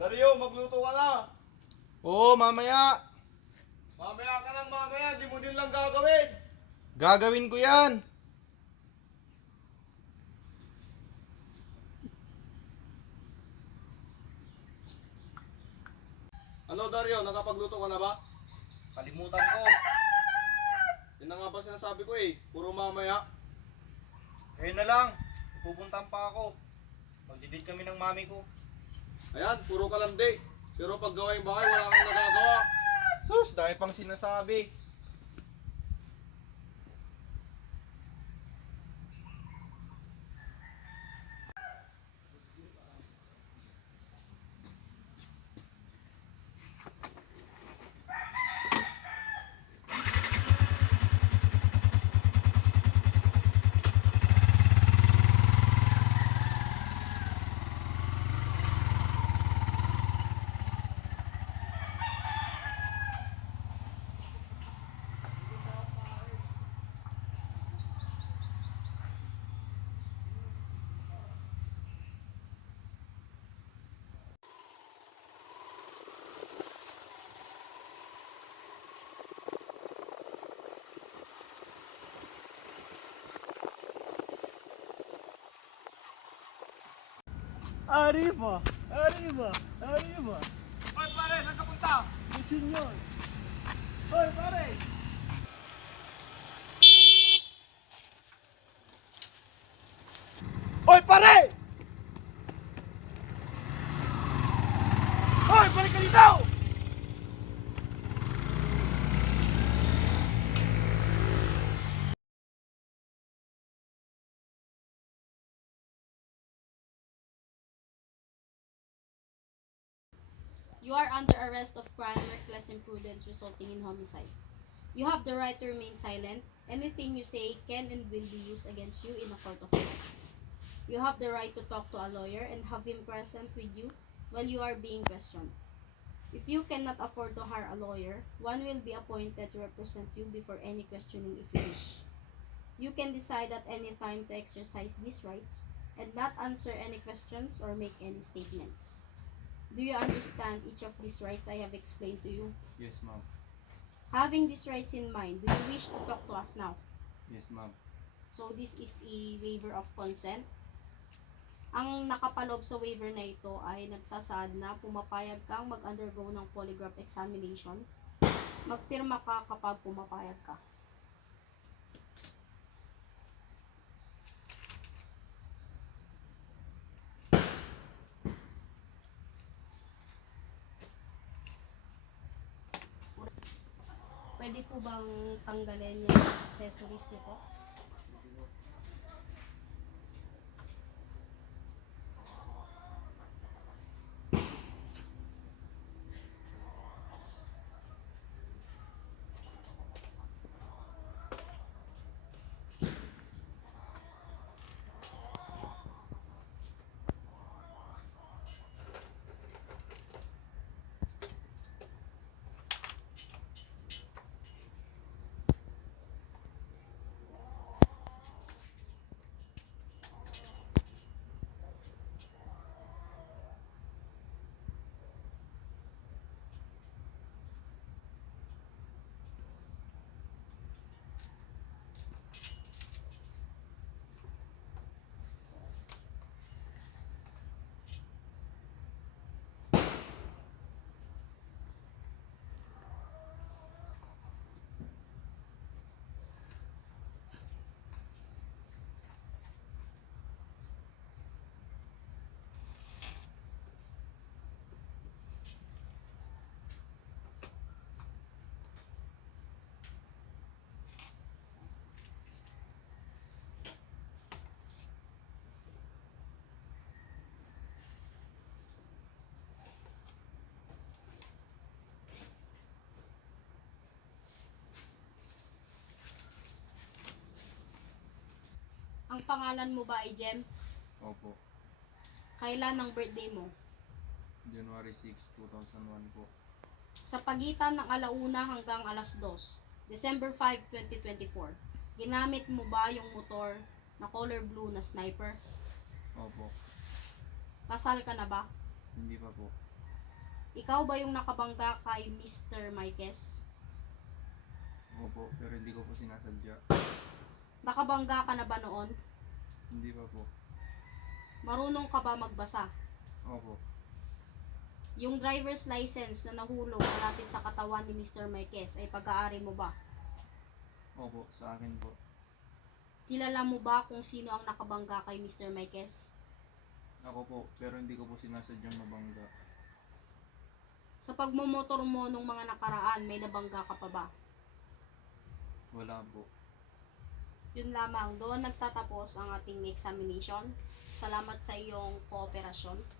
Dario, magluto ka na. Oo, mamaya. Mamaya ka lang mamaya, di mo din lang gagawin. Gagawin ko yan. Ano Dario, nakapagluto ka na ba? Kalimutan ko. Yun na nga ba sinasabi ko eh, puro mamaya. Kaya na lang. Pupuntahan pa ako. Magdidate kami ng mami ko. Ayan, puro ka lang di. Pero pag gawain bahay, wala kang nagagawa. Sus, dahil pang sinasabi. Arriba! Arriba! Arriba! Hoy pare, saan ka punta? Mi senyor! Hoy, pare! Hoy pare! Hoy, balik ka dito! You are under arrest of crime, reckless imprudence resulting in homicide. You have the right to remain silent. Anything you say can and will be used against you in a court of law. You have the right to talk to a lawyer and have him present with you while you are being questioned. If you cannot afford to hire a lawyer, one will be appointed to represent you before any questioning if you wish. You can decide at any time to exercise these rights and not answer any questions or make any statements. Do you understand each of these rights I have explained to you? Yes, ma'am. Having these rights in mind, do you wish to talk to us now? Yes, ma'am. So this is a waiver of consent. Ang nakapaloob sa waiver na ito ay nagsasaad na pumapayag kang mag-undergo ng polygraph examination. Magpirma ka kapag pumapayag ka. Pwede po bang tanggalin yung accessories niyo po? Ang pangalan mo ba ay Jem? Opo. Kailan ang birthday mo? January 6, 2001 po. Sa pagitan ng alauna hanggang alas 2, December 5, 2024, ginamit mo ba yung motor na color blue na sniper? Opo. Kasal ka na ba? Hindi pa po. Ikaw ba yung nakabangga kay Mr. Marquez? Opo, pero hindi ko po sinasadya. Nakabangga ka na ba noon? Hindi pa po. Marunong ka ba magbasa? Opo. Yung driver's license na nahulog malapit sa katawan ni Mr. Marquez ay pag-aari mo ba? Opo, sa akin po. Kilala mo ba kung sino ang nakabangga kay Mr. Marquez? Ako po, pero hindi ko po sinasadyang mabangga. Sa pagmumotor mo nung mga nakaraan, may nabangga ka pa ba? Wala po. Yun lamang, doon nagtatapos ang ating examination. Salamat sa iyong kooperasyon.